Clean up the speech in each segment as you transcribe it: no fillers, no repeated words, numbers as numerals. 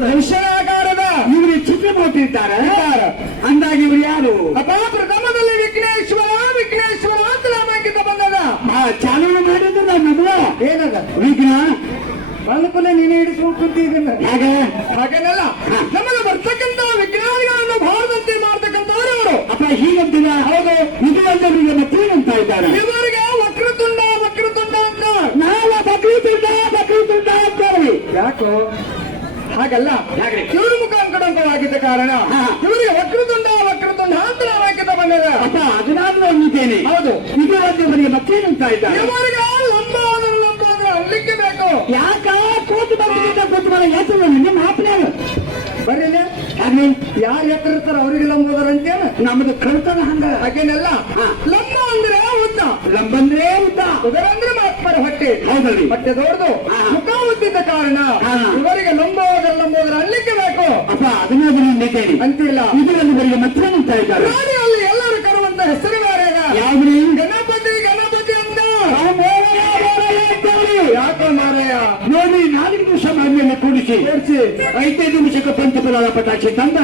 ಮನುಷ್ಯನಾಕಾರದ ಇವರಿಗೆ ಚಿತ್ರ ಮೂರ್ತಿರ್ತಾರೆ ಅಂದಾಗಿ ಇವ್ರು ಯಾರು ಪ್ರಥಮದಲ್ಲಿ ವಿಘ್ನೇಶ್ವರ ವಿಘ್ನೇಶ್ವರ ಅಂತ ನಾಮಂಕಿತ ಬಂದದ ಚಾಲನೆ ಮಾಡಿದ್ರೆ ನಮ್ದು ಏನದ ವಿಘ್ನ ಅನುಕೂಲ ನೀನೇ ಹಿಡಿಸ್ಕೊಂಡು ಕುಂತಿದ್ದನ್ನ ಹಾಗೇನಲ್ಲ ನಮ್ಮಲ್ಲಿ ಬರ್ತಕ್ಕಂತ ವಿಜ್ಞಾನಿಗಳನ್ನು ಭಾರದಂತೆ ಮಾಡ್ತಕ್ಕಂಥವ್ರು ಅವರು ಅಪ್ಪ ಹೀಗಂತಿಲ್ಲ ಹೌದು ಇದು ಒಂದವರಿಗೆ ಮತ್ತೇನಂತ ಇದ್ದಾರೆ ಇವರಿಗೆ ವಕ್ರತುಂಡ ವಕ್ರತುಂಡ ಅಂತ ನಾವು ಬಕ್ರೀತುಂಡ ಬಕ್ರೀತುಂಡ ಅಂತಾರೆ ಯಾಕೋ ಹಾಗಲ್ಲ ಇವರು ಮುಖಾಂಕಡವಾಗಿದ್ದ ಕಾರಣ ಇವರಿಗೆ ವಕ್ರತುಂಡ ವಕ್ರತುಂಡ ಅಂತ ನಾಮಂಕಿತ ಬಂದಿದೆ ಅಪ್ಪ ಅದನ್ನಾದ್ರೂ ಅಂದಿದ್ದೇನೆ ಹೌದು ಇದು ಒಂದವರಿಗೆ ಮತ್ತೇನಂತ ಇದ್ದಾರೆ ಇವರಿಗೆ ಲಂಬ ಅಂದ್ರೆ ಅಲ್ಲಿಕ್ಕೆ ಬೇಕು ಯಾಕ ಕೂತು ಬಂದಿದ್ದ ಕೂತು ಬರ ಹೆಸರು ನಿಮ್ಮ ಮಾಪನಾಗ ಬರ್ರಿ ಯಾರು ಎತ್ತರ ಇರ್ತಾರ ಅವ್ರಿಗೆ ಲಂಬೋದರ ಅಂತೇನ ನಮ್ದು ಕಳ್ತನ ಹಂಗ ಹಾಗೇನೆಲ್ಲ. ಲಂಬ ಅಂದ್ರೆ ಉದ್ದ, ಲಂಬಂದ್ರೆ ಉದ್ದ, ಉದರ ಅಂದ್ರೆ ಮಹಾತ್ಮರ ಹೊಟ್ಟೆ. ಹೌದಲ್ರಿ, ಹೊಟ್ಟೆ ದೊಡ್ಡದು, ಮುಖ ಉದ್ದಿದ್ದ ಕಾರಣ ಇವರಿಗೆ ಲಂಬೋದರ ಅಲ್ಲಿಕ್ಕೆ ಬೇಕು. ಅಪ್ಪ ಅದನ್ನ ಅಂತಿಲ್ಲ, ಇದರಲ್ಲಿ ಬರಿಗೆ ಮತ್ತೆ ನಿಂತಾ ಇದ್ದಾರೆ. ರಾಣಿಯಲ್ಲಿ ಎಲ್ಲರೂ ಕರುವಂತ ಹೆಸರು ಬೇರೆ. ಯಾವ್ರಿ? ಗಣಪತಿ ಗಣಪತಿ ಅಂತ. ಯಾಕೋ ಮಾರಾಯ ನೋಡಿ, 4 ನಿಮಿಷ ಮೇಲೆ ಕೂಡಿಸಿ 5 ನಿಮಿಷಕ್ಕೆ ಪಂಚಪುರಾಣ ಪಟಾಕ್ಷಿ ತಂದ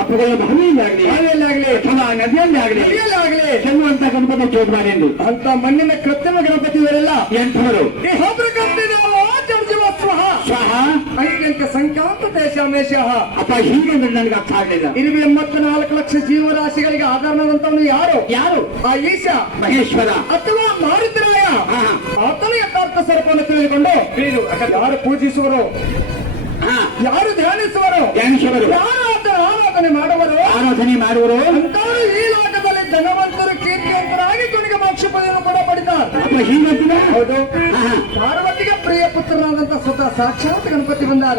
ಅಪ್ಪಗಳ ಬಾವಿಯಲ್ಲಾಗ್ಲಿ ಅಥವಾ ನದಿಯಲ್ಲಿ ಆಗ್ಲಿ ಚೆನ್ನುವಂತ ಗಣಪತಿ ಚೋಟ್ ಮಾಡಿ ಅಂತ ಮಣ್ಣಿನ ಕೃತ್ರಿಮ ಗಣಪತಿ ಇವರೆಲ್ಲ ಎಂಥವರು. ಈ ಹೋಬ್ರ ಐಕ್ಯಂಕ ಸಂಖ್ಯಾಂತ ದೇಶ ಮೇಷ. ಅಪ್ಪ ಹೀಗಂದ್ರೆ ನನಗೆ ಅರ್ಥ ಆಗಲಿಲ್ಲ. 84 ಲಕ್ಷ ಜೀವರಾಶಿಗಳಿಗೆ ಆಧಾರದಂತವನು ಯಾರು? ಯಾರು? ಆ ಈಶ ಮಹೇಶ್ವರ ಅಥವಾ ಮಾರುತಿರಾಯ. ಆತನ ಯಥಾರ್ಥ ಸ್ವರೂಪವನ್ನು ತಿಳಿದುಕೊಂಡು ಯಾರು ಪೂಜಿಸುವರು, ಯಾರು ಧ್ಯಾನಿಸುವರು, ಯಾರು ಆತನ ಆರಾಧನೆ ಮಾಡುವರು ಅಂತವರು ಈ ಲೋಕದಲ್ಲಿ ಧನವಂತರು ಕೀರ್ತಿವಂತರಾಗಿ ಕೊನೆಗೆ ಮೋಕ್ಷ ಪದವಿಯನ್ನು ಕೂಡ ಪಡಿತಾರೆ. ಹೌದು, ಪಾರ್ವತಿಗೆ ಪ್ರಿಯ ಪುತ್ರನಾದಂತ ಸ್ವತಃ ಸಾಕ್ಷಾತ್ ಗಣಪತಿ ಬಂದಾರ.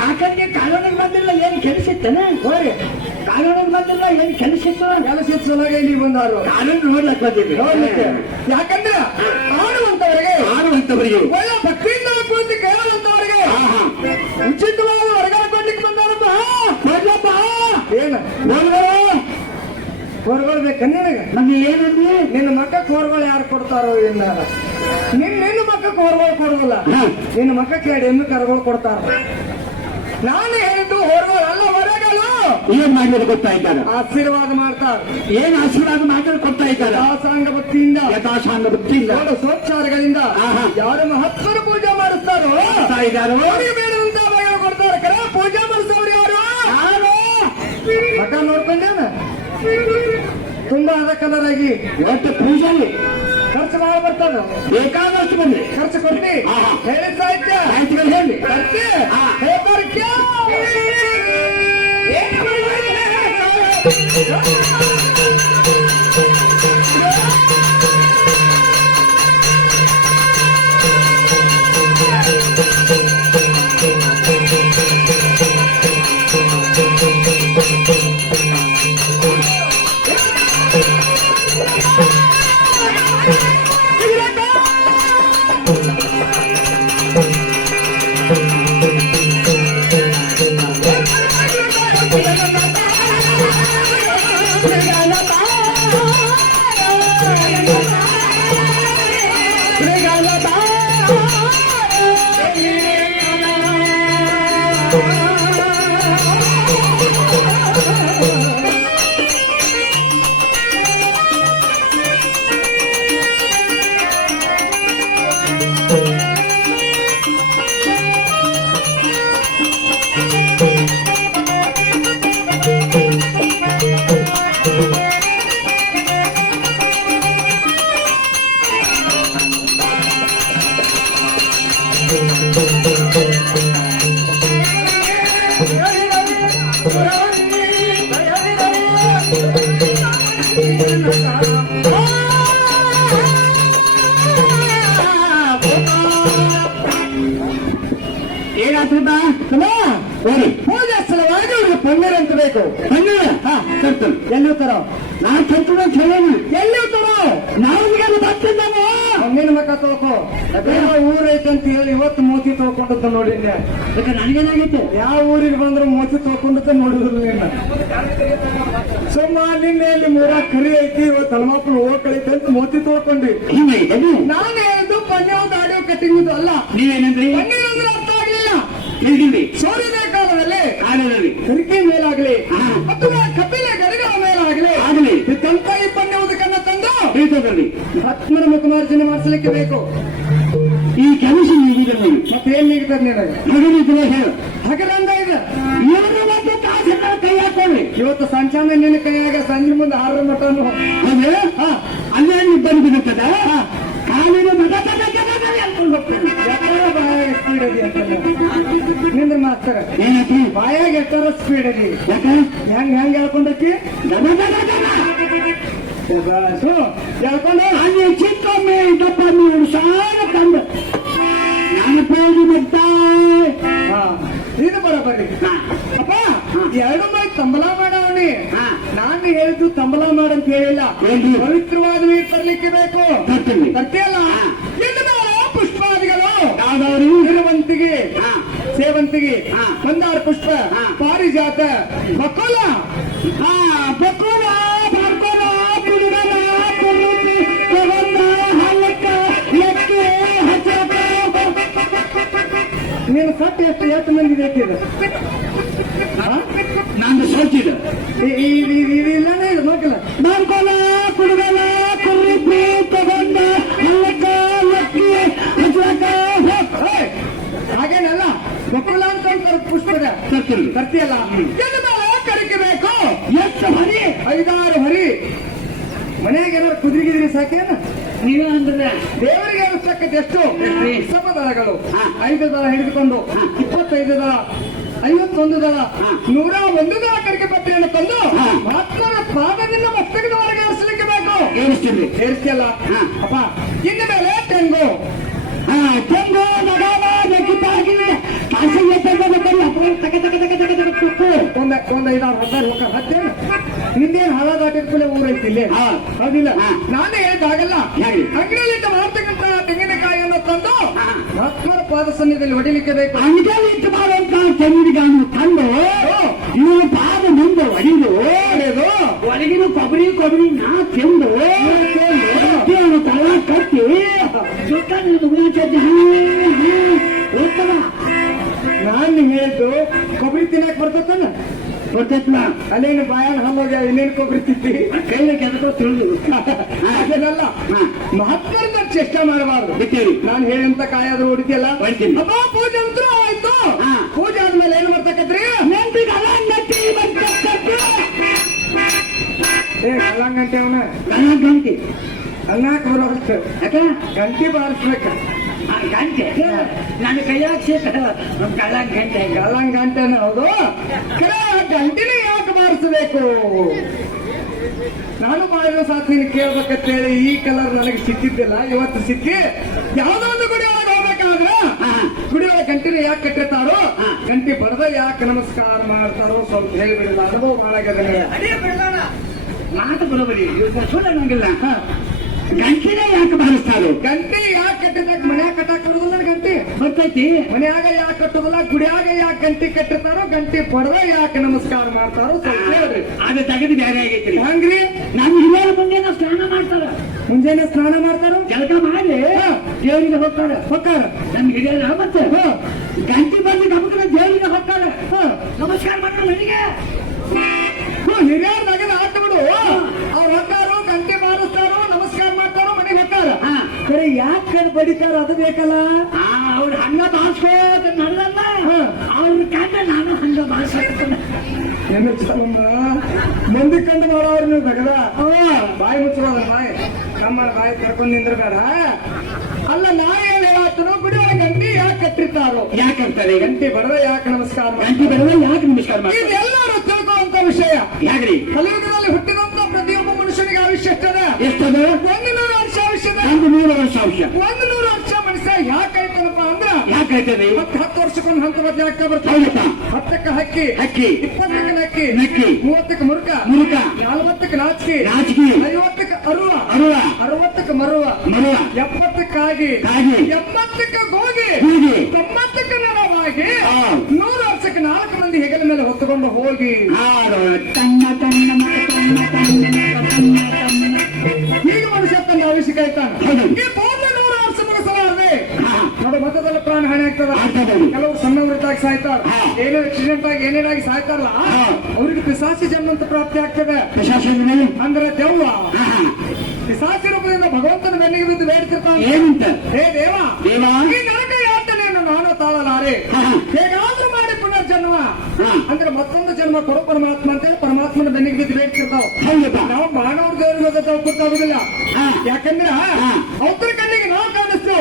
ಕಾಕನಿಗೆ ಕಾನೂನಿಗೆ ಬಂದಿಲ್ಲ, ಏನು ಕೆಲಸಿತ್ತೇನೆ? ಹೋರಿ ಕಾನೂನಿಗೆ ಬಂದಿಲ್ಲ, ಏನು ಕೆಲಸಿತ್ತು? ಕೆಲಸಿಸಲಾಗ ಇಲ್ಲಿ ಬಂದಾರು. ಕಾನೂನು ನೋಡ್ಲಕ್ಕೆ ಬಂದಿಲ್ಲ. ಯಾಕಂದ್ರೆ ಆಡುವಂತವರಿಗೆ ಒಳ್ಳೆ ಭಕ್ತಿಯಿಂದ ಕೂತು ಕೇಳುವಂತವರಿಗೆ ಉಚಿತವಾದ ಹೊರಗಡೆ ಕೊಡ್ಲಿಕ್ಕೆ ಬಂದಾರಪ್ಪ. ಏನ ಕೋರ್ಗಳು ಬೇಕ ನಿನಗೆ? ನಮ್ಗೆ ಏನಂದ್ರೆ ನಿನ್ನ ಮಕ್ಕಕ್ಕೆ ಕೋರ್ಗಳು ಯಾರು ಕೊಡ್ತಾರೋ ಇಲ್ಲ. ನಿನ್ನ ಮಕ್ಕಕ್ಕೆ ಕೋರ್ಗಳು ಕೊಡೋದಿಲ್ಲ, ನಿನ್ನ ಮಕ್ಕಕ್ಕೆ 2 ಎಮ್ಮೆ ಕರುಗಳು ಕೊಡ್ತಾರ. ನಾನು ಹೇಳಿದ್ದು ಹೊರಗಳು ಅಲ್ಲ, ಹೊರಗಳು. ಏನ್ ಮಾಡಿದ್ರೆ ಕೊಡ್ತಾ ಇದ್ದಾರೆ? ಆಶೀರ್ವಾದ ಮಾಡ್ತಾರೆ. ಏನ್ ಆಶೀರ್ವಾದ ಮಾಡಿದ್ರೆ ಕೊಡ್ತಾ ಇದ್ದಾರೆ? ಯಥಾಸಾಂಗ ಭಕ್ತಿಯಿಂದ, ಸ್ವಚ್ಛಾರಗಳಿಂದ ಯಾರು ಮಹತ್ವದ ಪೂಜೆ ಮಾಡಿಸ್ತಾರೋ ಅವರಿಗೆ ಬೇಡದಂತ ಕೊಡ್ತಾರೆ. ಕರೆ ಪೂಜೆ ಮಾಡಿಸೋರು ಯಾರು? ಮಠ ನೋಡ್ಕೊಂಡೇನ ತುಂಬಾ ಅದ ಕಲರ್ ಆಗಿ ಇವತ್ತು ಪೂಜೆಯಲ್ಲಿ ಖರ್ಚು ಭಾಳ ಬರ್ತದ. ಬೇಕಾದಷ್ಟು ಬಂದ್ರಿ ಖರ್ಚು ಕೊಡ್ತಿ ಹೇಳಿ ಸಾಹಿತ್ಯ ಸಾಹಿತ್ಯಗಳು ಹೇಳಿ ಪೂಜೆ ಸ್ಥಳವಾಗಿ ಅವ್ರಿಗೆ ಪನ್ನೀರ್ ಅಂತ ಬೇಕು. ಪನ್ನೀರ್ ಎಲ್ಲಿ ತರ ನಾನು ಕರ್ತನ ಹೇಳೇನು ಎಲ್ಲಿ ತರ ನಾವು ಬರ್ತಿದ್ದ ಹಂಗಿನ ಮಕ್ಕ ತೋಕೋ ಊರೈತೆ ಅಂತ ಹೇಳಿ ಇವತ್ತು ಮೋತಿ ತೋಕೊಂಡದ್ದು ನೋಡಿ. ಯಾಕೆ ನನಗೇನಾಗೈತೆ? ಯಾವ ಊರಿಗೆ ಬಂದ್ರು ಮೋತಿ ತೋಕೊಂಡದ್ದು ನೋಡಿದ್ರು ನಿನ್ನ ಸುಮ್ಮ ನಿನ್ನೆ ಅಲ್ಲಿ 3 ಕರಿ ಐತಿ ಇವತ್ತು ಹನುಮಪ್ಪನ ಹೋಗ್ಕಳೈತೆ ಅಂತ ಮೋತಿ ತೋಕೊಂಡಿ. ನಾನು ಹೇಳಿದ್ದು ಪನ್ಯಾವ್ ಆಡಿಯೋ ಕಟ್ಟಿಂಗ್ ಅಲ್ಲ. ನೀವೇನಂದ್ರಿ? ಪನ್ನೀರ್ ಅಂದ್ರೆ ಅರ್ಥ ಆಗ್ಲಿಲ್ಲ. ಸೂರ್ಯನ ಕಾಲದಲ್ಲಿ ಕರಿಕೆ ಮೇಲಾಗಲಿ ಅಥವಾ ಕಪಿಲ ಗರಿಗಳ ಮೇಲಾಗಲಿ ತಂತಾಯಿ ಪನ್ಯವುದಕ್ಕನ್ನ ತಂದು ರತ್ನದ ಮುಖಮಾರ್ಜನೆ ಮಾಡಿಸಲಿಕ್ಕೆ ಬೇಕು. ಈ ಕೆಲಸ ಮತ್ತೇನ್ ನೀಗ್ತಾರೆ ಹೇಳು ಹಗರಂದ ಇದೆ. ಕೈ ಹಾಕೊಳ್ಳಿ. ಇವತ್ತು ಸಂಚಾನ ನಿನ್ನ ಕೈಯಾಗ ಸಂಜೆ ಮುಂದೆ 6 ಮಟನು ಅಲ್ಲೇ ಬಂದು ಬಿಡುತ್ತದ. ಕಾಲಿನ ನಿಂದ್ರ ಮಾಸ್ತರ ಏನಕ್ಕೆ ಬಾಯಾಗ ಎಷ್ಟಾರ ಸ್ಪೀಡ್ ಅದಿ? ಯಾಕೆ ಹೆಂಗ್ ಹೇಳ್ಕೊಂಡಕ್ಕಿ ಹೇಳ್ಕೊಂಡು ಅಲ್ಲಿ ಚಿಕ್ಕಮ್ಮೆ ದಪ್ಪಮ್ಮೆ ಸಾರ ತಂದು ನಾನು ಹೋಗಿ ಬರ್ತಾ ಇದು ಬರೋಬರ್ರಿ ಅಪ್ಪ. ಎರಡು ಮೈ ತಂಬಲ ಮಾಡವಣಿ. ಹಾ. ನಾನು ಹೇಳಿದ್ದು ತಂಬಲ ಮಾಡಂತ ಹೇಳಿಲ್ಲ. ಏನ್ರಿ? ಪವಿತ್ರವಾದ ನೀರು ತರ್ಲಿಕ್ಕೆ ಬೇಕು. ತರ್ತೀನಿ. ತರ್ತಿಯಲ್ಲ? ಹಾ. ಇನ್ನು ಮೇಲೆ ಪುಷ್ಪಾದಿಗಳು ಯಾವ್ದವ್ರು? ಇರುವಂತಿಗೆ, ಹಾ. ಸೇವಂತಿಗೆ, ಹಾ. ಮಂದಾರ ಪುಷ್ಪ, ಹಾ. ಪಾರಿಜಾತ, ಬಕೋಲ, ಬಕುಲ ಬರ್ಕೊಲ ಕುಡುಗಲ ಕುರುತಿ ತಗೊಂಡ ಹಲ್ಲಕ್ಕ ಎಕ್ಕೆ ಹಚ್ಚಕ. ನೀನು ಸತ್ತು ಎಷ್ಟು ಮಂದಿ ಬೇಕಿದೆ? ನಂದು ಸೋಚಿದ ಇಲ್ಲನೇ ಇದು ಮಕ್ಕಳ ಬರ್ಕೊಲ ಕುಡುಗಲ ಕುರುತಿ ತಗೊಂಡ ಹಲ್ಲಕ್ಕ ಎಕ್ಕೆ ಹಚ್ಚಕ. ಹಾಗೇನಲ್ಲ, ಬಕೋಲ ಅಂತ ಒಂದು ಪುಷ್ಪದ ತರ್ತೀನಿ. ತರ್ತಿಯಲ್ಲ? ಇನ್ನು ಮೇಲೆ ಕರಿಕಬೇಕು. ಎಷ್ಟು ಹರಿ 5-6 ಹರಿ. ಮನ್ಯಾಗ ಏನಾರು ಕುದುರೆಗಿದ್ರಿ ಸಾಕೇನ? ನೀವೇ ಅಂದ್ರೆ ದೇವರಿಗೆ ಅವಶ್ಯಕತೆ ಎಷ್ಟು? ಸಮದಳಗಳು ಹಾ. 5 ದಳ ಹಿಡಿದುಕೊಂಡು 25 ದಳ, 51 ದಳ, ಹಾ. 101 ದಳ ಕರಿಕೆ ಪತ್ರೆಯನ್ನು ತಂದು ಹಾ. ಮಹಾತ್ಮನ ಪಾದದಿಂದ ಮಸ್ತಕದವರೆಗೆ ಏರಿಸಲಿಕ್ಕೆ ಬೇಕು. ಏರಿಸ್ತೀವಿ. ಏರಿಸ್ತಿಯಲ್ಲ? ಹಾ. ಅಪ್ಪ, ಇನ್ನು ಮೇಲೆ ತೆಂಗು, ತೆಂಗು ನಗಾವ ನೆಕ್ಕಿತಾಗಿದೆ ಕಾಸಿಗೆ ತೆಗೆದುಕೊಂಡು ತಕ ತಕ ತಕ ತಕ ತಕ ತುಕ್ಕು. ಒಂದ್ 5-6 10 ಹತ್ತೇನು? ನಿಂದೇನು ಹಾಳ ದಾಟಿರ್ಕೊಳ್ಳೆ ಊರೈತಿ ಇಲ್ಲಿ. ಹಾ. ಹೌದಿಲ್ಲ? ಹಾ. ನಾನೇ ಹೇಳಿದಾಗಲ್ಲ, ಹೇಗೆ? ಅಂಗಡಿಯಲ್ಲಿ ಮಾರ್ತಕ್ಕಂತ ತೆಂಗಿನಕಾಯಿಯನ್ನು ತಂದು ಹಾ. ಮಹಾತ್ಮರ ಪಾದ ಸನ್ನಿಧಿಯಲ್ಲಿ ಹೊಡಿಲಿಕ್ಕೆ ಬೇಕು. ಅಂಗಡಿಯಲ್ಲಿ ಇಟ್ಟು ಮಾಡುವಂತ ತೆಂಗಿನಗಾನು ತಂದು ಇವನು ಪಾದ ಮುಂದೆ ಒಡಿದು ಒಳಗಿನ ಕೊಬ್ಬರಿ ನಾ ತಿಂದು ಇವನು ತಳ ಕಟ್ಟಿ ಸುತ್ತ ಮುಗಿದ ಉತ್ತಮ. ನಾನು ಹೇಳಿದ್ದು ಕೊಬ್ಬರಿ ತಿನ್ನಕ್ ಬರ್ತತನ? ಗೊತ್ತೈತ್ಲ ಅಲ್ಲೇನು ಬಾಯಾಗ ಹಲ್ಲೋಗ ಇನ್ನೇನು ಕೊಬ್ಬರಿ ತಿಂತಿ? ಕೈಲ ಕೆದಕೋ ತಿಳಿದು ಅದೇನಲ್ಲ, ಹಾ. ಮಹಾತ್ಮರ ಚೇಷ್ಟ ಮಾಡಬಾರ್ದು. ಬಿಟ್ಟೇರಿ. ನಾನು ಹೇಳಿದಂತ ಕಾಯಾದ್ರೂ ಹೊಡಿತಿಯಲ್ಲ? ಹೊಡಿತೀನಿ. ಅಪ್ಪ, ಪೂಜೆ ಅಂತೂ ಆಯ್ತು. ಹಾ. ಪೂಜೆ ಆದ್ಮೇಲೆ ಏನು ಬರ್ತಕತ್ರಿ? ನೆಂಟಿಗೆ ಅಲಂಗಟ್ಟಿ ಬರ್ತಕ್ಕಂಥ ಕಲ್ಲಂಗಂಟೆ ಅವನ ಗಂಟೆ ಅನ್ನಕ್ ಬರೋ ಅಷ್ಟು ಯಾಕೆ ಗಂಟೆ ಬಾರಿಸ್ಬೇಕ. ಗಂಟೆ ನನ್ನ ಕೈಯಾಗ ಕಳ್ಳ ಗಂಟೆ ಕಲ್ಲಂಗಂಟೆನ ಹೌದು. ಕರೆ ಗಂಟಿನ ಯಾಕೆ ಬಾರಿಸಬೇಕು? ನಾನು ಮಾಡಿರೋ ಸಾತ್ ನೀನು ಕೇಳ್ಬೇಕಂತೇಳಿ ಈ ಕಲರ್ ನನಗೆ ಸಿಕ್ಕಿದ್ದಿಲ್ಲ, ಇವತ್ತು ಸಿಕ್ಕಿ. ಯಾವ್ದೋ ಒಂದು ಗುಡಿ ಒಳಗೆ ಹೋಗ್ಬೇಕಾದ್ರೆ ಗುಡಿ ಒಳಗೆ ಗಂಟಿನ ಯಾಕೆ ಕಟ್ಟಿರ್ತಾರೋ, ಗಂಟಿ ಬಡದ ಯಾಕೆ ನಮಸ್ಕಾರ ಮಾಡ್ತಾರೋ ಸ್ವಲ್ಪ ಹೇಳಿಬಿಡಿಲ್ಲ. ಅನುಭವ ಮಾಡಾಗದ ಅದೇ ಬಿಡೋಣ ಮಾತು ಬರೋಬರಿ ಸುಳ್ಳು ನಂಗಿಲ್ಲ. ಗಂಟಿನೇ ಯಾಕೆ ಬಾರಿಸ್ತಾರೋ? ಗಂಟಿ ಯಾಕೆ ಕಟ್ಟಿದಾಗ ಮನ್ಯಾಗ ಕಟ್ಟಾಕ್ ಬರೋದಿಲ್ಲ ಗಂಟಿ? ಬರ್ತೈತಿ. ಮನ್ಯಾಗ ಯಾಕೆ ಕಟ್ಟೋದಿಲ್ಲ, ಗುಡಿಯಾಗ ಯಾಕೆ ಗಂಟಿ ಕಟ್ಟಿರ್ತಾರೋ, ಗಂಟಿ ಪಡೆದ ಯಾಕೆ ನಮಸ್ಕಾರ ಮಾಡ್ತಾರೋ ಸ್ವಲ್ಪ ಹೇಳ್ರಿ. ಅದು ತೆಗೆದು ಬೇರೆ ಆಗೈತಿ. ಹಂಗ್ರಿ? ನಮ್ಮ ಹಿರಿಯರ ಮುಂದೆ ಸ್ನಾನ ಮಾಡ್ತಾರ, ಮುಂಜಾನೆ ಸ್ನಾನ ಮಾಡ್ತಾರೋ, ಜಳಕ ಮಾಡಿ ದೇವರಿಗೆ ಹೋಗ್ತಾರ. ಹೊಕ್ಕಾರ ನಮ್ಮ ಹಿರಿಯರ ಮತ್ತೆ ಗಂಟಿ ಬಂದು ನಮಗ ದೇವರಿಗೆ ಹೋಗ್ತಾರ. ನಮಸ್ಕಾರ ಮಾಡ್ತಾರ ನನಗೆ. ಹಿರಿಯರ್ ನಗದ ಆಟ ಬಿಡು. ಅವ್ರು ಹೊಕ್ಕಾರೋ, ಗಂಟೆ ಬಾರಿಸ್ತಾರೋ, ನಮಸ್ಕಾರ ಮಾಡ್ತಾರೋ, ಮನೆಗೆ ಹೊಕ್ಕಾರ. ಕರೆ ಯಾಕೆ ಬಡಿತಾರ ಅದು ಬೇಕಲ್ಲ? ಅವ್ರು ಹಂಗ ಬಾರಿಸ್ಕೋತ ನಲ್ಲಲ್ಲ, ಅವ್ರ ಕಂಡ ನಾನು ಹಂಗ ಬಾರಿಸ್ಕೊತಾನೆ. ಏನು ಚಲಮ್ಮ ಮಂದಿ ಕಂಡು ಮಾಡೋರು ನೀವು ತಗದ ಬಾಯಿ ಮುಚ್ಚೋದ ಬಾಯಿ. ನಮ್ಮ ಬಾಯಿ ಕರ್ಕೊಂಡ್ ನಿಂದ್ರಬೇಡ. ಅಲ್ಲ, ನಾ ಏನ್ ಹೇಳತ್ತನೋ, ಗುಡಿ ಒಳಗೆ ಗಂಟಿ ಯಾಕೆ ಕಟ್ಟಿರ್ತಾರೋ, ಯಾಕಂತಾರೆ ಗಂಟಿ ಬಡದ ಯಾಕೆ ನಮಸ್ಕಾರ ಗಂಟಿ ಬರಲ್ಲ ಯಾಕೆ ನಮಸ್ಕಾರ ಮಾಡ್ತಾರೆ? ಇದೆಲ್ಲರೂ ತಿಳ್ಕೊಳ್ಳುವಂತ ವಿಷಯ. ಯಾಕ್ರಿ? ಕಲಿಯುಗದಲ್ಲಿ ಹುಟ್ಟಿದಂತ ಪ್ರತಿಯೊಬ್ಬ ಮನುಷ್ಯನಿಗೆ ಆಯುಷ್ಯ ಎಷ್ಟದ? ಎಷ್ಟದ? 100 ವರ್ಷ ಆಯುಷ್ಯದ. 100 ವರ್ಷ ಆಯುಷ್ಯ. 100 ವರ್ಷ ಮನುಷ್ಯ ಯಾಕಾಯ್ತನಪ್ಪ ಅಂದ್ರ ಯಾಕಾಯ್ತದೆ? 10 ವರ್ಷಕ್ಕೊಂದು ಹಂತ ಬದಲಿ ಆಗ್ತಾ ಬರ್ತಾವ. ಹೌದಪ್ಪ. 10ಕ್ಕೆ ಹಕ್ಕಿ, ಹಕ್ಕಿ, 20ಕ್ಕೆ ನಕ್ಕಿ, ನಕ್ಕಿ, 30ಕ್ಕೆ ಮುರುಕ, ಮುರುಕ, 40ಕ್ಕೆ ನಾಚಿಕೆ, ನಾಚಿಕೆ, 50ಕ್ಕೆ ಅರುವ, ಅರುವ, 60ಕ್ಕೆ ಮರುವ, ಮರುವ, 70ಕ್ಕೆ ಕಾಗಿ, ಕಾಗಿ, 80ಕ್ಕೆ ಗೋಗಿ, ಹೀಗೆ 90ಕ್ಕೆ ನರವಾಗಿ, ಆ. 100 ವರ್ಷಕ್ಕೆ 4 ಮಂದಿ ಹೆಗಲ ಮೇಲೆ ಹೊತ್ತುಕೊಂಡು ಹೋಗಿ ಹಾಡು ತನ್ನ ತನ್ನ ತನ್ನ ತನ್ನ ತನ್ನ ತನ್ನ. ಈಗ ಮನುಷ್ಯ ತನ್ನ ಆಯುಷ್ಯ ಕಾಯ್ತಾನ. ಹೌದು. ಈ ಪೂರ್ಣ 100 ವರ್ಷ ಮುಗಿಸಲಾರದೆ ಹಾ. ನೋಡು, ಮತದಲ್ಲಿ ಪ್ರಾಣ ಹಾನಿ ಆಗ್ತದ. ಆಗ್ತದೆ. ಕೆಲವರು ಸಣ್ಣ ವೃತ್ತಾಗಿ ಸಾಯ್ತಾರ, ಹಾ. ಏನೋ ಆಕ್ಸಿಡೆಂಟ್ ಆಗಿ ಏನೇನಾಗಿ ಸಾಯ್ತಾರಲ್ಲ, ಹಾ. ಅವ್ರಿಗೆ ಪಿಸಾಸಿ ಜನ್ಮ ಅಂತ ಪ್ರಾಪ್ತಿ ಆಗ್ತದೆ. ಪ್ರಶಾಸನ ಅಂದ್ರೆ ದೆವ್ವ ಪಿಸಾಸಿ ರೂಪದಿಂದ ಭಗವಂತನ ಬೆನ್ನಿಗೆ ಬಿದ್ದು ಬೇಡ್ತಿರ್ತಾನೆ. ಏನಂತ? ಹೇ ದೇವ, ದೇವ, ಈ ನರಕ ಯಾತನೆಯನ್ನು ನಾನು ತಾಳಲಾರೆ. ಹಾ. ಹೇಗಾದ್ರೂ ಮಾಡಿ ಪುನರ್ಜನ್ಮ ಹಾ. ಅಂದ್ರೆ ಮತ್ತೊಂದು ಜನ್ಮ ಕೊಡು ಪರಮಾತ್ಮ ಅಂತ ಹೇಳಿ ಪರಮಾತ್ಮನ ಬೆನ್ನಿಗೆ ಬಿದ್ದು ಬೇಡ್ತಿರ್ತಾವ. ಹೌದಪ್ಪ. ನಾವು ಮಾನವ್ರ ದೇವರಿಗೆ ಗೊತ್ತಾಗುದಿಲ್ಲ. ಹಾ. ಯಾಕಂದ್ರೆ ಹಾ. ಅವ್ರ ಕಣ್ಣಿಗೆ ನಾವು ಕಾಣಿಸ್ತು,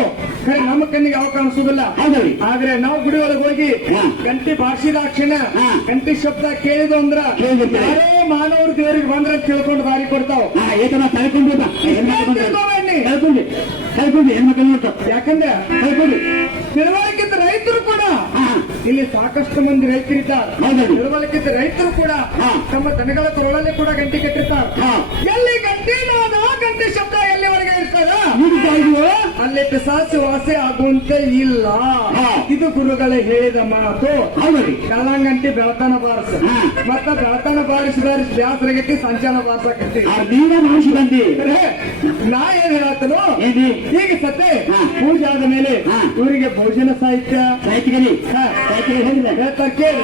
ಖರೆ ನಮ್ಮ ಕಣ್ಣಿಗೆ ಯಾವ ಕಾಣಿಸುದಿಲ್ಲ. ಹೌದರಿ. ಆದ್ರೆ ನಾವು ಗುಡಿ ಒಳಗೆ ಹೋಗಿ ಹಾ. ಗಂಟಿ ಬಾರಿಸಿದಾಕ್ಷಣ ಹಾ. ಗಂಟಿ ಶಬ್ದ ಕೇಳಿದು ಅಂದ್ರ ಕೇಳಿದ್ರೆ ಯಾರೇ ಮಾನವ್ರ ದೇವರಿಗೆ ಬಂದ್ರೆ ತಿಳ್ಕೊಂಡು ದಾರಿ ಕೊಡ್ತಾವ. ಏತನ ತಳ್ಕೊಂಡು ಕಳ್ಕೊಂಡು ಕಳ್ಕೊಂಡು ಹೆಣ್ಮಕ್ಳು ನೋಡ್ತಾವ. ಯಾಕಂದ್ರೆ ಕಳ್ಕೊಂಡು ತಿಳುವಳಿಕೆ ರೈತರು ಕೂಡ ಇಲ್ಲಿ ಸಾಕಷ್ಟು ಮಂದಿ ರೈತರಿದ್ದಾರೆ. ಹೌದೌದು. ತಿಳುವಳಿಕೆ ರೈತರು ಕೂಡ ಹಾ. ತಮ್ಮ ದನಗಳ ತೊಳಲ್ಲಿ ಕೂಡ ಗಂಟೆ ಕಟ್ಟಿರ್ತಾರೆ. ಹಾ. ಎಲ್ಲಿ ಗಂಟೆನಾದ ಗಂಟೆ ಶಬ್ದ ಎಲ್ಲಿವರೆಗೆ ಇರ್ತದ ನೀಡ್ತಾ ಇದೆಯೋ ಅಲ್ಲಿ ಪಿಸಾಚು ವಾಸೆ ಆಗುವಂತೆ ಇಲ್ಲ. ಹಾ. ಇದು ಗುರುಗಳೇ ಹೇಳಿದ ಮಾತು. ಹೌದ್ರಿ. ಬೆಳಂಗಂಟಿ ಬೆಳತನ ಬಾರಿಸ ಹಾ. ಮತ್ತ ಬೆಳತನ ಬಾರಿಸಿ ಬ್ಯಾಸರಗಟ್ಟಿ ಸಂಚಾನ ಬಾರ್ಸಕತ್ತಿ. ನೀವ ಮಾಡಿಸಿ ಬಂದಿ ನಾ ಏನ್ ಹೇಳತ್ತನು ಏನಿ ಈಗ ಸತ್ತೆ ಹಾ. ಪೂಜೆ ಆದ ಮೇಲೆ ಹಾ. ಇವರಿಗೆ ಭೋಜನ ಸಾಹಿತ್ಯ ಸಾಹಿತ್ಯಗಲಿ ಹಾ. ಸಾಹಿತ್ಯ ಹೇಳಿದ್ರೆ ಹೇಳ್ತಾರೆ ಕೇಳಿ.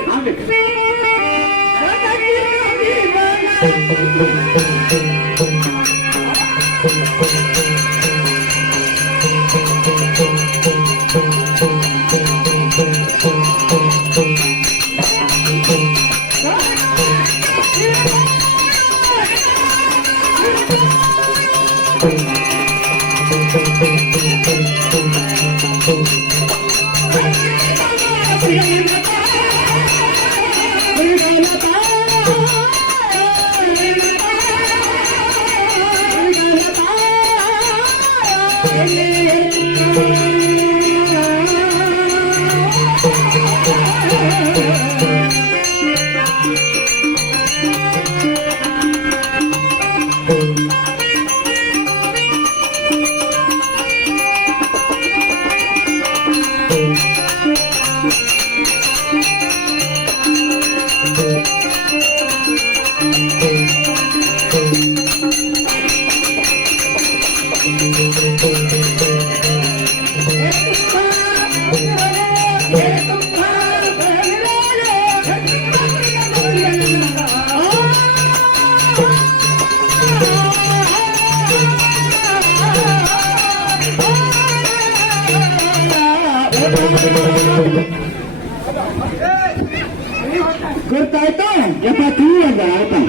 ಗೊತ್ತಾಯ್ತು ಯಪ್ಪ ತೀ ಅಂದ ಆಯ್ತಾ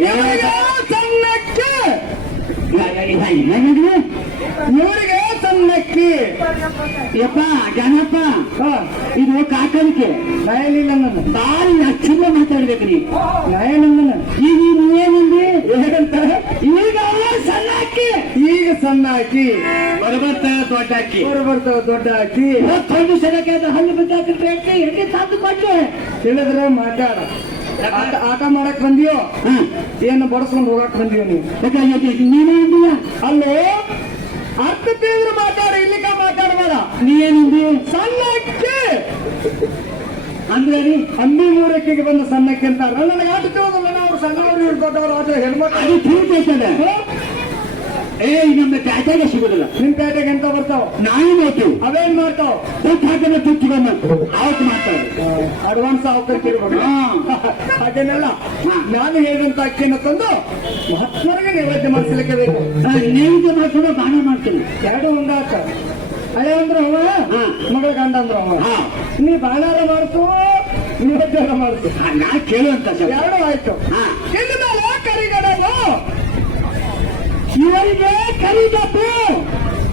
ಇವರಿಗೆ ಸಣ್ಣಕ್ಕಿ ಇವರಿಗೆ ಸಣ್ಣಕ್ಕಿ ಯಪ್ಪ ಜನಪ್ಪ ಇದು ಕಾಕಲಿಕ್ಕೆ ನಯನಿಲ್ಲ ನನ್ನ ಬಾರಿ ಅಚ್ಚುಮ್ಮ ಮಾತಾಡ್ಬೇಕು ನೀ ನಯನಿಲ್ಲ ಈಗ ನೀವೇನಂದಿ ಹೇಗಂತ ಈಗ ಸಣ್ಣ ಅಕ್ಕಿ ಈಗ ಸಣ್ಣ ಅಕ್ಕಿ ಬರಬರ್ತಾವ ದೊಡ್ಡ ಅಕ್ಕಿ ಬರ್ತಾವ ದೊಡ್ಡ ಅಕ್ಕಿ ಹೊತ್ತು ಸಲಕ್ಕೆ ಅದು ಹಲ್ಲು ಬಿದ್ದಾಕಿರ್ಬೇಕು ಎಣ್ಣೆ ತಂದು ಕೊಟ್ಟು ತಿಳಿದ್ರೆ ಮಾತಾಡ ಆಟ ಮಾಡಕ್ ಬಂದಿಯೋ ಏನು ಬಡಸ್ಕೊಂಡು ಹೋಗಕ್ ಬಂದಿಯೋ ನೀವು ನೀನೇ ಅಂದಿಲ್ಲ ಅಲ್ಲೋ ಅರ್ಥ ತಿಳಿದ್ರೆ ಮಾತಾಡ ಇಲ್ಲಿಕ ಮಾತಾಡಬೇಡ ನೀ ಏನಂದಿ ಸಣ್ಣ ಅಕ್ಕಿ ಅಂದ್ರೆ ಅಂಬಿ ಮೂರಕ್ಕಿಗೆ ಬಂದ ಸಣ್ಣಕ್ಕೆ ಅಂತಾರ ನನಗೆ ಆಟ ತಿಳಿದಲ್ಲ ನಾವು ಸಣ್ಣವರು ಇರ್ಕೊಟ್ಟವ್ರು ಆದ್ರೆ ಹೆಣ್ಮಕ್ಳು ಅದು ತಿಳಿತೈತದ ಏ ನಮ್ಮ ಪ್ಯಾಟೆಗೆ ಸಿಗುದಿಲ್ಲ ನಿಮ್ ಪೇಟೆಗೆ ಅಂತ ಬರ್ತಾವ ನಾಯಿ ನೋತು ಅವೇನ್ ಮಾಡ್ತಾವ ತುತ್ತು ಹಾಕಿದ ತುಚ್ಚಿಗೊಂಡು ಅವತ್ತು ಮಾಡ್ತಾರೆ ಅಡ್ವಾನ್ಸ್ ಅವಕರ್ತಿರ್ಬೇಕು ಹಾಗೇನೆಲ್ಲ ನಾನು ಹೇಳಿದಂತ ಅಕ್ಕಿಯನ್ನು ತಂದು ಮಹಾತ್ಮರಿಗೆ ನೈವೇದ್ಯ ಮಾಡಿಸ್ಲಿಕ್ಕೆ ಬೇಕು ನೇವಿಗೆ ಮಾಡ್ಕೊಂಡು ಬಾಣ ಮಾಡ್ತೀನಿ ಎರಡು ಒಂದಾತ ಹಳೆ ಅಂದ್ರು ಅವ ಮಗಳ ಗಂಡ ಅಂದ್ರು ಅವ ನೀ ಬಾಣಾರ ಮಾಡ್ತು ನೈವೇದ್ಯ ಮಾಡ್ತು ನಾ ಕೇಳುವಂತ ಎರಡು ಆಯ್ತು ಇನ್ನು ಮೇಲೆ ಕರಿಗಡಲು ಇವರಿಗೆ ಕರಿಗಪ್ಪು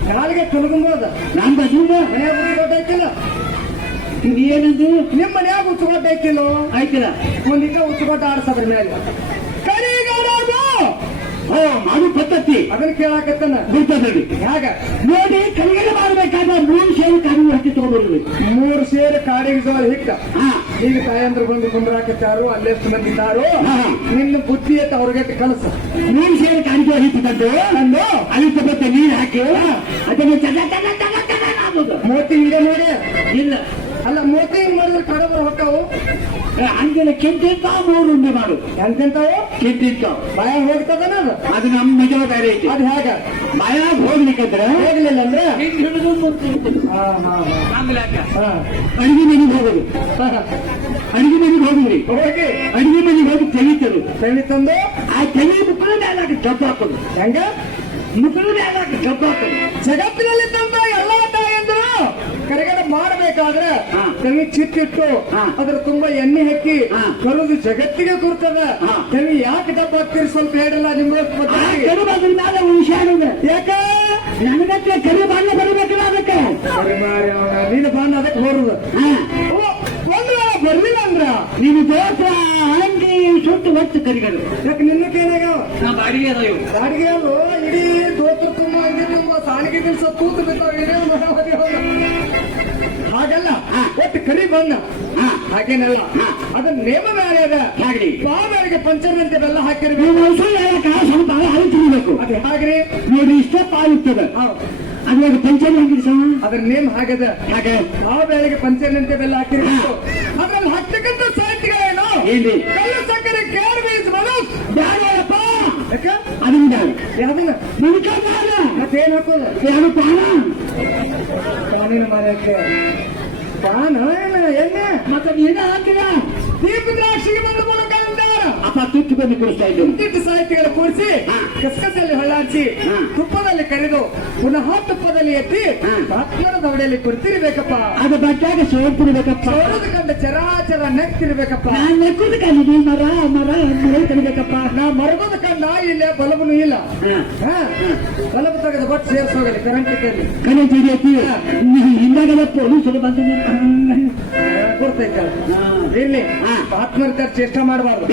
ನಾಳೆಗೆ ತುಳುಗುಂಬೋದ ನಾನ್ ಬದಿಂದ ಮನೆಯಾಗ ಉಚ್ಚಿಕೊಟ್ಟೈಕಿಲ್ಲ ಏನಂದು ನಿಮ್ ಮನೆಯಾಗ ಉಚ್ಚಿಕೊಟ್ಟೈಕಿಲ್ಲ ಆಯ್ತಿಲ್ಲ ಒಂದಿಕ್ಕ ಉಚ್ಚಿಕೊಟ್ಟ ಆಡ್ಸದ್ರ ಮೇಲೆ ಕರಿಗಡಲು ಓ ಮಾಡು ಪದ್ಧತಿ ಅದನ್ನ ಕೇಳಾಕತ್ತಾನ ಗುರ್ತದಲ್ಲಿ ಹೇಗ ನೋಡಿ ಕರಿಗಡೆ ಮಾಡ್ಬೇಕಾದ್ರೆ 3 ಸೇರು ಕಾಡಿ ಹಟ್ಟಿ ತಗೊಂಡ್ಬರ್ಬೇಕು 3 ಸೇರು ಕಾಡಿಗೆ ಜೋಳ ಹಿಟ್ಟ ಹಾ ಈಗ ತಾಯಂದ್ರು ಬಂದು ಕುಂದ್ರಾಕತ್ತಾರು ಅಲ್ಲೆಷ್ಟು ಮಂದಿದ್ದಾರು ಹಾ. ನಿನ್ನ ಬುದ್ಧಿ ಅಂತ ಅವ್ರಿಗೆ ಕಲಸ 3 ಸೇರು ಕಾಡಿಗೆ ಹಿಟ್ಟು ತಂದು ಅಂದು ಅಲ್ಲಿ ಮತ್ತೆ ನೀರು ಹಾಕಿ ಅದನ್ನು ಚಟ ಚಟ ಚಟ ಚಟ ಆಗೋದು ಮೋತಿ ಹಿಂಗೆ ನೋಡಿ ಇಲ್ಲ ಅಲ್ಲ ಮೋತಿ ಹಿಂಗ್ ಮಾಡಿದ್ರೆ ಕಡಬರು ಹೊಕ್ಕಾವು ಹಂಗೆಲ್ಲ ಕೆಂಟಿಂತ 3 ಉಂಡೆ ಮಾಡು ಎಂತೆಂತಾವು ಕೆಂಟಿಂತ ಭಯ ಹೋಗ್ತದನ ಅದು ನಮ್ಮ ನಿಜವಾದ ಐತಿ ಅದು ಹೇಗ ಭಯ ಹೋಗ್ಲಿಕ್ಕಂದ್ರೆ ಹೋಗ್ಲಿಲ್ಲ ಅಂದ್ರೆ ಹಿಡಿದು ಹಾ, ಹಾ, ಹಾ. ಅಡಿಗೆ ಮನೆಗೆ ಹೋಗೋದು ಅಡಿಗೆ ಮನೆಗೆ ಹೋಗಿದ್ರಿ ಹೋಗಿ ಅಡಿಗೆ ಮನೆಗೆ ಹೋಗಿ ತೆಗಿತರು ತೆಳಿ ತಂದು ಆ ತೆಗಿ ಮುಕ್ಕಳ ಮೇಲೆ ಕಬ್ಬು ಹಾಕೋದು ಹೆಂಗ ಮುಕ್ಕಳ ಮೇಲೆ ಕಬ್ಬು ಹಾಕೋದು ಜಗತ್ತಿನಲ್ಲಿ ತಂದ ಎಲ್ಲಾ ತಾಯಂದ್ರು ಕರೆಗಡೆ ಮಾಡಬೇಕಾದ್ರೆ ಹಾ. ತೆವಿ ಚಿಟ್ಟಿಟ್ಟು ಹಾ. ಅದ್ರ ತುಂಬಾ ಎಣ್ಣೆ ಹಾಕಿ ಹಾ. ಕರುದು ಜಗತ್ತಿಗೆ ಕೂರ್ತದ ಹಾ. ತೆವಿ ಯಾಕೆ ಡಬ್ಬ ಹಾಕ್ತೀರಿ ಸ್ವಲ್ಪ ಹೇಳಿಲ್ಲ ನಿಮ್ಮ ಪದ್ಧತಿ. ಕರಿ ಬಂದ್ರ ಮೇಲೆ ಹುಷಾರಿದೆ ಯಾಕ ನನಗತ್ತೆ ಕರಿ ಬಣ್ಣ ಬರಬೇಕಲ್ಲ ಅದಕ್ಕೆ ಸರಿ ಮಾರಿ ಅವ್ನ. ನೀನು ಬಣ್ಣ ಅದಕ್ಕೆ ಹೋರುದು ಒಂದ್ರ ಬರ್ಲಿಲ್ಲ ಅಂದ್ರ ನೀನು ದೋತ್ರ ಅಂಗಿ ಸುಟ್ಟು ಹೊತ್ತು ಕರಿಗಳು ಯಾಕೆ ನಿನ್ನಕ್ಕೆ ಏನಾಗ್ಯಾವ ನಮ್ಮ ಅಡಿಗೆ ಅದಾವು ಗಾಡಿಗೆ ಅಲ್ಲೋ ಇಡೀ ದೋತ್ರ ತುಂಬ ಅಂಗಿ ತುಂಬ ಸಾಣಿಗೆ ಬಿಡಿಸೋ ತೂತು ಬಿದ್ದಾವ ಇಡೀ ಹಾಗಲ್ಲ ಒಟ್ಟು ಕರಿ ಬಣ್ಣ ಹಾಗೇನಲ್ಲ ಅದನ್ನ ನೇಮ ಬೇರೆ ಅದ ಹಾಗ್ರಿ ಬಾವಿಗೆ ಪಂಚರಂತೆ ಬೆಲ್ಲ ಹಾಕಿರ್ಬೇಕು ನೀವು ಔಷಧ ಸ್ವಲ್ಪ ಹಾಲು ತಿನ್ಬೇಕು ಅದು ಹಾಗ್ರಿ ನೋಡಿ ಇಷ್ಟ ಪಾಲಿರ್ತದೆ ಅದ್ರಾಗ ಪಂಚರ್ ಹಾಕಿರಿ ಸಮ ಅದ್ರ ನೇಮ್ ಹಾಗದ ಹಾಗೆ ಬಾವ ಬೆಳೆಗೆ ಪಂಚರಂತೆ ಬೆಲ್ಲ ಹಾಕಿರ್ಬೇಕು ಅದ್ರಲ್ಲಿ ಹಾಕ್ತಕ್ಕಂಥ ಸಾಹಿತ್ಯಗಳೇನು ಏನ್ರಿ ಕಲ್ಲು ಸಕ್ಕರೆ ಕೇರ್ ಬೀಸ್ ಮನೋಜ್ ಬ್ಯಾಡಪ್ಪ ಯಾಕ ಅದನ್ನ ಯಾವ್ದನ್ನ ಮುದುಕ ಬೇಡ ಮತ್ತೇನ್ ಹಾಕೋದು ಯಾರು ಪಾನ ಪಾನಿನ ಮರಕ್ಕೆ ಪಾನ ಏನ ಎಣ್ಣೆ ಮತ್ತೆ ಏನ ಹಾಕಿಲ್ಲ ದೀಪ ದ್ರಾಕ್ಷಿಗೆ ಬಂದು ಮುಳುಕಂತಾರ ಅಪ್ಪ ತುತ್ತು ಬಂದು ಕುಡಿಸ್ತಾ ಇದ್ದೇನೆ ತಿಟ್ಟು ಸಾಹಿತ್ಯಗಳು ಕೂರಿಸಿ ಕಸಕಸಲ್ಲಿ ಹೊಳ್ಳಾಡಿಸಿ ತುಪ್ಪದಲ್ಲಿ ಕರೆದು ಪುನಃ ತುಪ್ಪದಲ್ಲಿ ಎತ್ತಿ ಬಾತ್ಮರ ದವಡೆಯಲ್ಲಿ ಕುರ್ತಿರ್ಬೇಕಪ್ಪ ಅದು ಬಟ್ಟಾಗ ಸೋರ್ತಿರ್ಬೇಕಪ್ಪ ಸೋರೋದು ಕಂಡ ಚರಾಚರ ನೆಕ್ತಿರ್ಬೇಕಪ್ಪ ನಾನ್ ಲೆಕ್ಕದ ಕಲಿದೆ ಮರ ಮರ ಮರ ತರಬೇಕಪ್ಪ ನಾ ಮರಗೋದ ಕಂಡ ಇಲ್ಲ ಬಲಬನು ಇಲ್ಲ ಬಲಬ ತೆಗೆದು ಬಟ್ ಸೇರ್ಸೋಗಲಿ ಕರೆಂಟ್ ಇದ್ದಲ್ಲಿ ಕರೆ ತಿಳಿಯತಿ ಹಿಂದಾಗದ ಪೊಲೀಸರು ಬಂದ ಗುರ್ತೈತೆ ಇರ್ಲಿ ಆತ್ಮಹತ್ಯೆ ಚೇಷ್ಟ ಮಾಡಬಾರ್ದು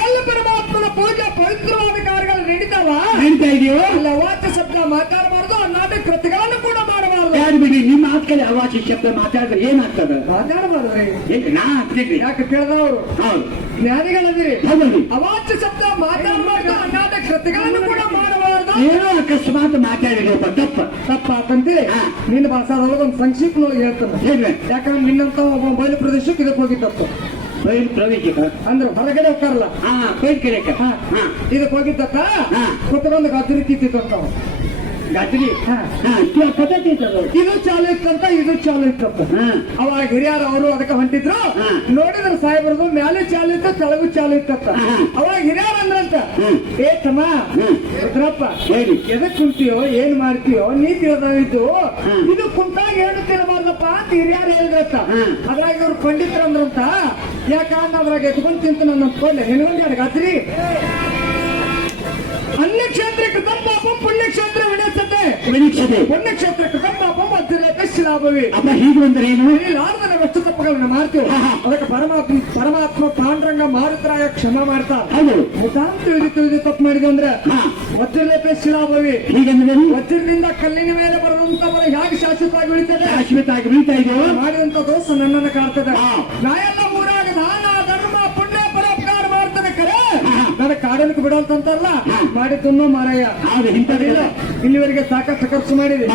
ಎಲ್ಲ ಪರಮಾತ್ಮನ ಪೂಜೆ ಪವಿತ್ರವಾದ ಕಾರ್ಯಗಳು ನಡೀತಾವ ನಡೀತಾ ಇದೆಯೋ ಅಲ್ಲ ವಾಚ್ಯ ಶಬ್ದ ಮಾತಾಡಬಾರ್ದು ನಾಟಕ ಕೃತಿಗಳನ್ನು ಕೂಡ ಮಾಡಬಾರ್ದು ಯಾರು ಬಿಡಿ ನಿಮ್ಮ ಮಾತುಕಲೆ ಅವಾಚಿ ಶಬ್ದ ಮಾತಾಡಿದ್ರೆ ಏನಾಗ್ತದ ಮಾತಾಡಬಾರ್ದು ನಾ ಆಗ್ತಿದ್ರಿ ಯಾಕೆ ಕೇಳಿದವರು ಹೌದು ಜ್ಞಾನಿಗಳದ್ರಿ ಹೌದು ಅವಾಚ್ಯ ಶಬ್ದ ಮಾತಾಡಬಾರ್ದು ನಾಟಕ ಕೃತಿಗಳನ್ನು ಕೂಡ ಮಾಡಬಾರ್ದು ಏನೋ ಅಕಸ್ಮಾತ್ ಮಾತಾಡಿದ್ರಪ್ಪ ತಪ್ಪ ಅಂತಂತೇಳಿ ನಿನ್ನ ಭಾಷಾದೊಳಗೆ ಒಂದು ಸಂಕ್ಷಿಪ್ತನೊಳಗೆ ಹೇಳ್ತಾನೆ ಹೇಳ್ರಿ ಯಾಕಂದ್ರೆ ನಿನ್ನಂತ ಒಬ್ಬ ಬಯಲು ಪ್ರದೇಶಕ್ಕೆ ಇದಕ್ಕೆ ಹೋಗಿದ್ದಪ್ಪ ಬಯಲು ಪ್ರವೇಶಿಕ ಅಂದ್ರೆ ಹೊರಗಡೆ ಹೋಗ್ತಾರಲ್ಲ ಬಯಲು ಕೆರೆಕ ಇದಕ್ಕೆ ಹೋಗಿದ್ದಕ್ಕ ಕುತ್ಕೊಂಡು ಗದ್ದರಿ ತಿಂತಿತ್ತಂತ ಗಾತ್ರಿ ಪದ್ಧತಿ ಇರ್ತದ ಇದು ಚಾಲು ಇತ್ತಂತ ಇದು ಚಾಲು ಇತ್ತಪ್ಪ ಅವಾಗ ಹಿರಿಯರು ಅವರು ಅದಕ್ಕೆ ಹೊಂಟಿದ್ರು ನೋಡಿದ್ರ ಸಾಹೇಬರದು ಮ್ಯಾಲೆ ಚಾಲು ಇತ್ತು ಕೆಳಗೂ ಚಾಲು ಇತ್ತಪ್ಪ ಅವಾಗ ಹಿರಿಯರು ಅಂದ್ರಂತ ಏ ತಮ್ಮ ರುದ್ರಪ್ಪ ಹೇಳಿ ಎದಕ್ ಕುಂತೀಯೋ ಏನ್ ಮಾಡ್ತೀಯೋ ನೀ ತಿಳಿದಿದ್ದು ಇದು ಕುಂತಾಗ ಏನು ತಿಳಬಾರ್ದಪ್ಪ ಅಂತ ಹಿರಿಯರು ಹೇಳಿದ್ರತ್ತ ಅದ್ರಾಗ ಇವ್ರು ಪಂಡಿತರು ಅಂದ್ರಂತ ಯಾಕಂದ್ರೆ ಅದ್ರಾಗ ಎತ್ಕೊಂಡ್ ತಿಂತ ನನ್ನ ಕೊಂಡೆ ನಿನ್ಗೊಂದು ಎರಡು ಗಾತ್ರಿ ಅನ್ಯಕ್ಷೇತ್ರ ಕೃತಂ ಪಾಪಂ ಪುಣ್ಯಕ್ಷೇತ್ರ ವಿನಶ್ಯತೆ ಪುಣ್ಯಕ್ಷೇತ್ರ ಕೃತಂ ಪಾಪಂ ಅತಿರೇಕ ಶಿಲಾಭವಿ ಅಪ್ಪ ಹೀಗೆ ಬಂದ್ರೆ ಏನು ಆರ್ಧನ ಎಷ್ಟು ತಪ್ಪುಗಳನ್ನ ಮಾಡ್ತೀವಿ ಅದಕ್ಕೆ ಪರಮಾತ್ಮ ಪಾಂಡ್ರಂಗ ಮಾರುತರಾಯ ಕ್ಷಮ ಮಾಡ್ತಾ ತಿಳಿದು ತಪ್ಪು ಮಾಡಿದ್ವಿ ಅಂದ್ರೆ ವಜ್ರಲೇಪ ಶಿಲಾಭವಿ ಹೀಗಂದ್ರೆ ವಜ್ರದಿಂದ ಕಲ್ಲಿನ ಮೇಲೆ ಬರುವಂತವರ ಹೇಗೆ ಶಾಶ್ವತವಾಗಿ ಉಳಿತದೆ ಶಾಶ್ವತವಾಗಿ ಉಳಿತಾ ಇದೆಯೋ ಮಾಡಿದಂತ ದೋಷ ನನ್ನನ್ನು ಕಾಡ್ತದೆ ನಾ ಎಲ್ಲ ಊರಾಗ ದಾನ ಧರ್ಮ ಪುಣ್ಯ ಪರೋಪಕಾರ ಮಾಡ್ತದೆ ಕರೆ ನನ್ನ ಕಾಡಲಿಕ್ಕೆ ಬಿಡುವಂತಲ್ಲ ಮಾಡಿದ್ದನ್ನು ಮಾರಾಯ ಇಂಥದಿಲ್ಲ ಇಲ್ಲಿವರೆಗೆ ಸಾಕಷ್ಟು ಖರ್ಚು ಮಾಡಿದೆ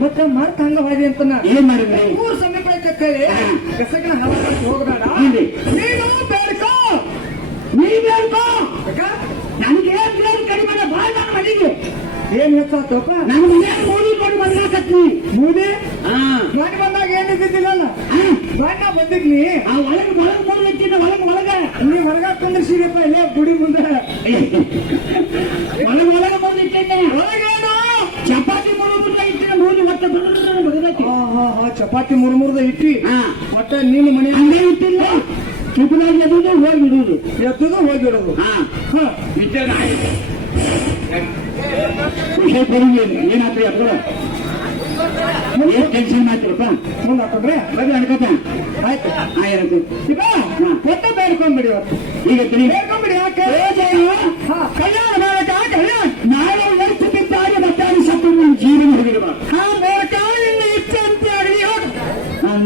ಮತ್ತೆ ಮಾಡ್ತಾ ಹಂಗ ಹೋಗಿ ಅಂತ ಏನ್ ಮಾಡಿದ್ರಿ ಊರು ಸಮೀಪ ಹೇಳಿ ಕಸಗಳ ಹೋಗಬೇಡ ನೀನನ್ನು ಬೇಡ್ಕೋ ನೀ ಬೇಡ್ಕೋ ನನಗೆ ಏನ್ ಕಡಿಮೆ ಬಾಳ ನನ್ನ ಮನೆಗೆ ಏನ್ ಹೆಚ್ಚಾತಪ್ಪ ನನ್ನ ಮನೆಯಾಗ ಮೂಡಿ ಮಾಡಿ ಬಂದಾಕತ್ನಿ ಮೂಡಿ ಗಾಡಿ ಬಂದಾಗ ಏನಿದ್ದಿಲ್ಲಲ್ಲ ಗಾಡಿ ಬಂದಿದ್ನಿ ಒಳಗೆ ಮೂರು ವ್ಯಕ್ತಿನ ಒಳಗೆ ನೀ ಹೊರಗಾಕೊಂಡ್ರೆ ಸೀರೆಪ್ಪ ಇಲ್ಲೇ ಗುಡಿ ಮುಂದೆ ಒಳಗೆ ಬಂದಿಟ್ಟೇನೆ ಒಳಗೇನು ಚಪಾತಿ ಮೂರು ಇಟ್ಟಿನ ಮೂರು ಒಟ್ಟ ಬದಲಾಕಿ ಚಪಾತಿ ಮುರ್ಮುರ್ದ ಇಟ್ಟಿ ಒಟ್ಟ ನೀನು ಮನೆ ಹಂಗೆ ಇಟ್ಟಿಲ್ಲ ಚುಪ್ಪನಾಗಿ ಎದುದು ಹೋಗಿಡುವುದು ಎದ್ದುದು ಹೋಗಿಡೋದು ವಿಷಯ ಬರೀ ಏನಾಗ್ತದೆ ಅದ್ರ ಏನ್ ಟೆನ್ಷನ್ ಮಾಡ್ತೀರಪ್ಪ ಮುಂದೆ ಹಾಕೊಂಡ್ರೆ ಬರೀ ಅನ್ಕೋತ ಆಯ್ತು ಏನಂತ ಒಟ್ಟ ಬೇಡ್ಕೊಂಡ್ಬಿಡಿ ಇವತ್ತು ಈಗ ಬೇಡ್ಕೊಂಡ್ಬಿಡಿ ಯಾಕೆ ಕಲ್ಯಾಣ ಮಾಡಕ ಕಲ್ಯಾಣ ನಾಳೆ ವರ್ಷಕ್ಕಿಂತಾಗಿ ಮತ್ತಾಡಿ ಸತ್ತು ಜೀವನ ಹುಡುಗಿರುವ ಬೇಡಕ ಇನ್ನು ಇಚ್ಛೆ ಅಂತ ಆಗಲಿ ಹೋಗ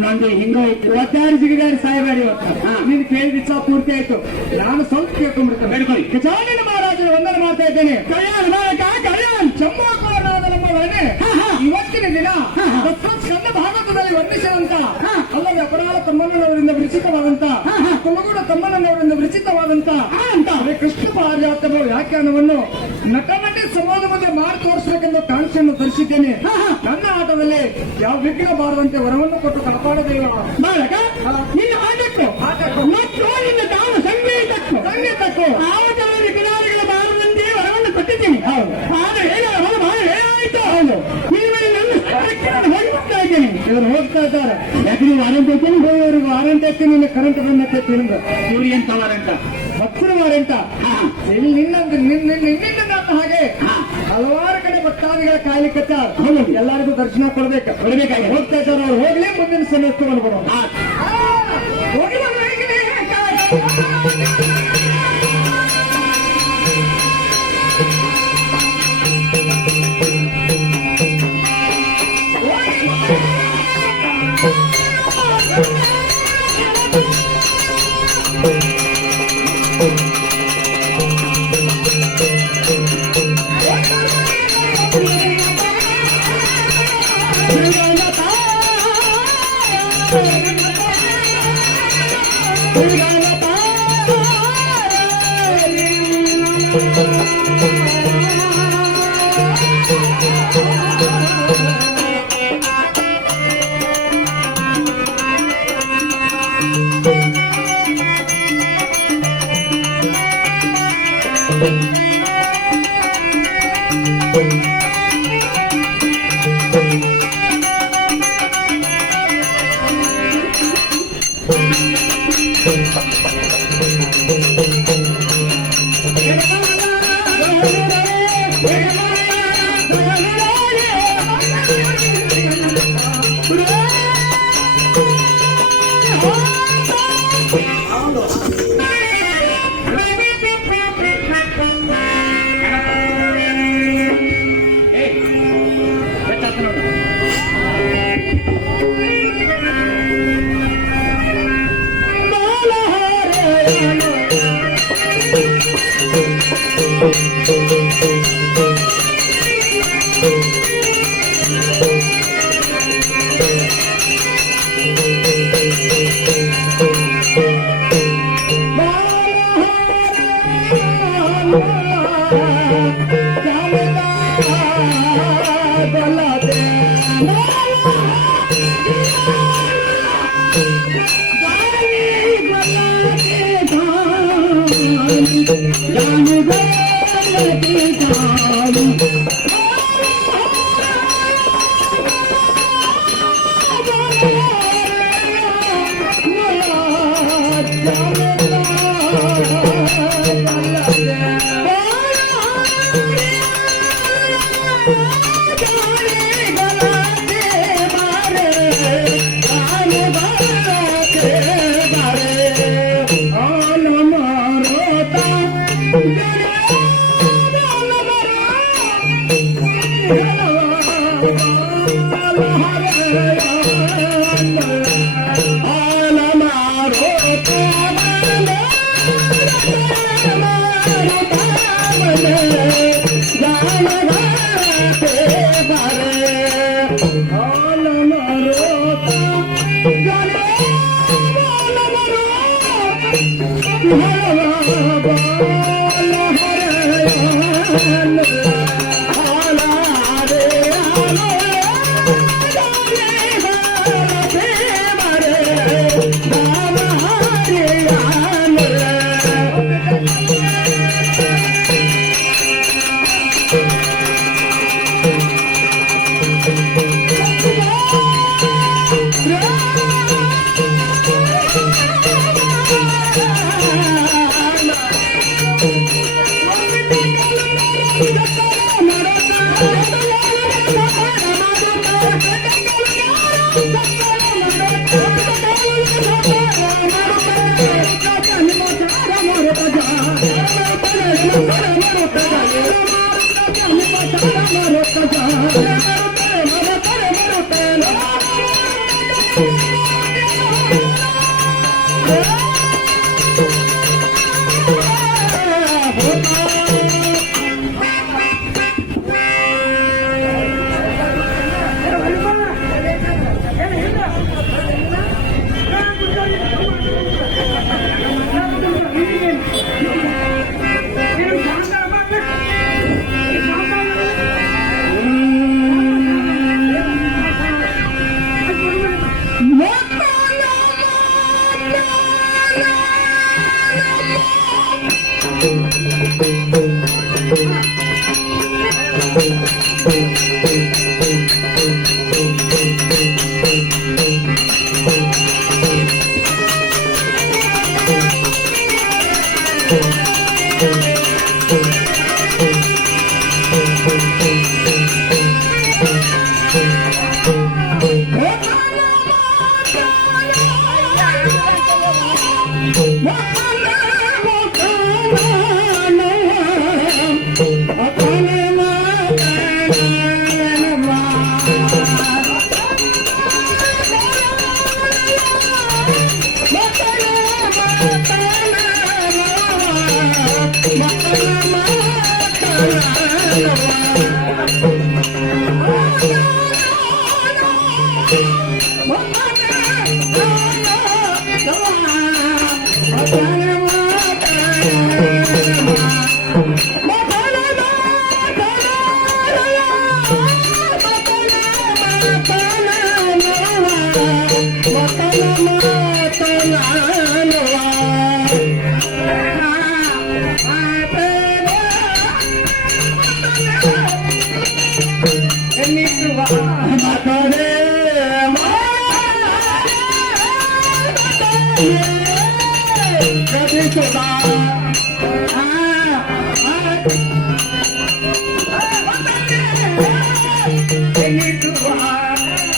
ನಂದು ಹಿಂಗ ಒತ್ತಾಡಿ ಸಿಗಿದಾಡಿ ಸಾಯಬೇಡಿ ಇವತ್ತು ನೀನು ಕೇಳಿದ ಇಚ್ಛಾ ಪೂರ್ತಿ ಆಯ್ತು ನಾನು ಸ್ವಲ್ಪ ಕೇಳ್ಕೊಂಡ್ಬಿಡ್ತೇನೆ ಬೇಡ್ಕೊಳ್ಳಿ ಖಜಾನಿನ ಮಹಾರಾಜರು ವಂದನೆ ಮಾಡ್ತಾ ಇದ್ದೇನೆ ಕಲ್ಯಾಣ ಮಾಡಕ ಕಲ್ಯಾಣ ಚಂಬಾಕಾರನಾದ ನಮ್ಮ ಮನೆ ಇವತ್ತಿನ ದಿನ ಸ್ಕಂದ ಭಾಗವತದಲ್ಲಿ ವರ್ಣಿಸಿದಂತ ಅಲ್ಲದೆ ಅಪರಾಧ ತಮ್ಮನವರಿಂದ ವಿರಚಿತವಾದಂತ ಕುಲಗುಣ ತಮ್ಮನವರಿಂದ ವಿರಚಿತವಾದಂತ ಕೃಷ್ಣ ಪಾರಿಜಾತನ ವ್ಯಾಖ್ಯಾನವನ್ನು ನಟನಟಿ ಸಮಾಜ ಮುಂದೆ ಮಾಡಿ ತೋರಿಸಬೇಕೆಂದು ಕಾಂಕ್ಷೆಯನ್ನು ಧರಿಸಿದ್ದೇನೆ ನನ್ನ ಆಟದಲ್ಲಿ ಯಾವ ವಿಘ್ನ ಬಾರದಂತೆ ವರವನ್ನು ಕೊಟ್ಟು ಕಾಪಾಡದೇವ ನಿನ್ನ ಆಟಕ್ಕೂ ಮತ್ತು ನಿನ್ನ ತಾನು ಸಂಗೀತಕ್ಕೂ ಆಟದಲ್ಲಿ ಕಿನಾರಿಗಳ ಬಾರದಂತೆ ವರವನ್ನು ಕೊಟ್ಟಿದ್ದೀನಿ ಆದರೆ ಏನಾಯ್ತು ಹೌದು ಇವರು ಹೋಗ್ತಾ ಇದ್ದಾರೆ ಯಾಕೆ ನೀವು ವಾರಂಟಿ ಇವ್ರಿಗೆ ವಾರಂಟಿ ಹಾಕಿ ನಿನ್ನ ಕರೆಂಟ್ ಬಂದಕ್ಕೆ ತಿರುಗ ಇವ್ರು ಎಂತ ವಾರಂಟ ಹತ್ತಿರ ವಾರಂಟ ನಿನ್ನಿಂದ ಹಾಗೆ ಹಲವಾರು ಕಡೆ ಭಕ್ತಾದಿಗಳ ಕಾಯ್ಲಿಕ್ಕೆ ಎಲ್ಲರಿಗೂ ದರ್ಶನ ಕೊಡ್ಬೇಕಾಗಿ ಹೋಗ್ತಾ ಇದ್ದಾರೆ ಅವ್ರು ಹೋಗ್ಲಿ ಮುಂದಿನ ಸಮಯ ತಗೊಂಡು ಬರೋಣ ಹೋಗಿ Bye.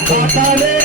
ಮಾತಾಡೇ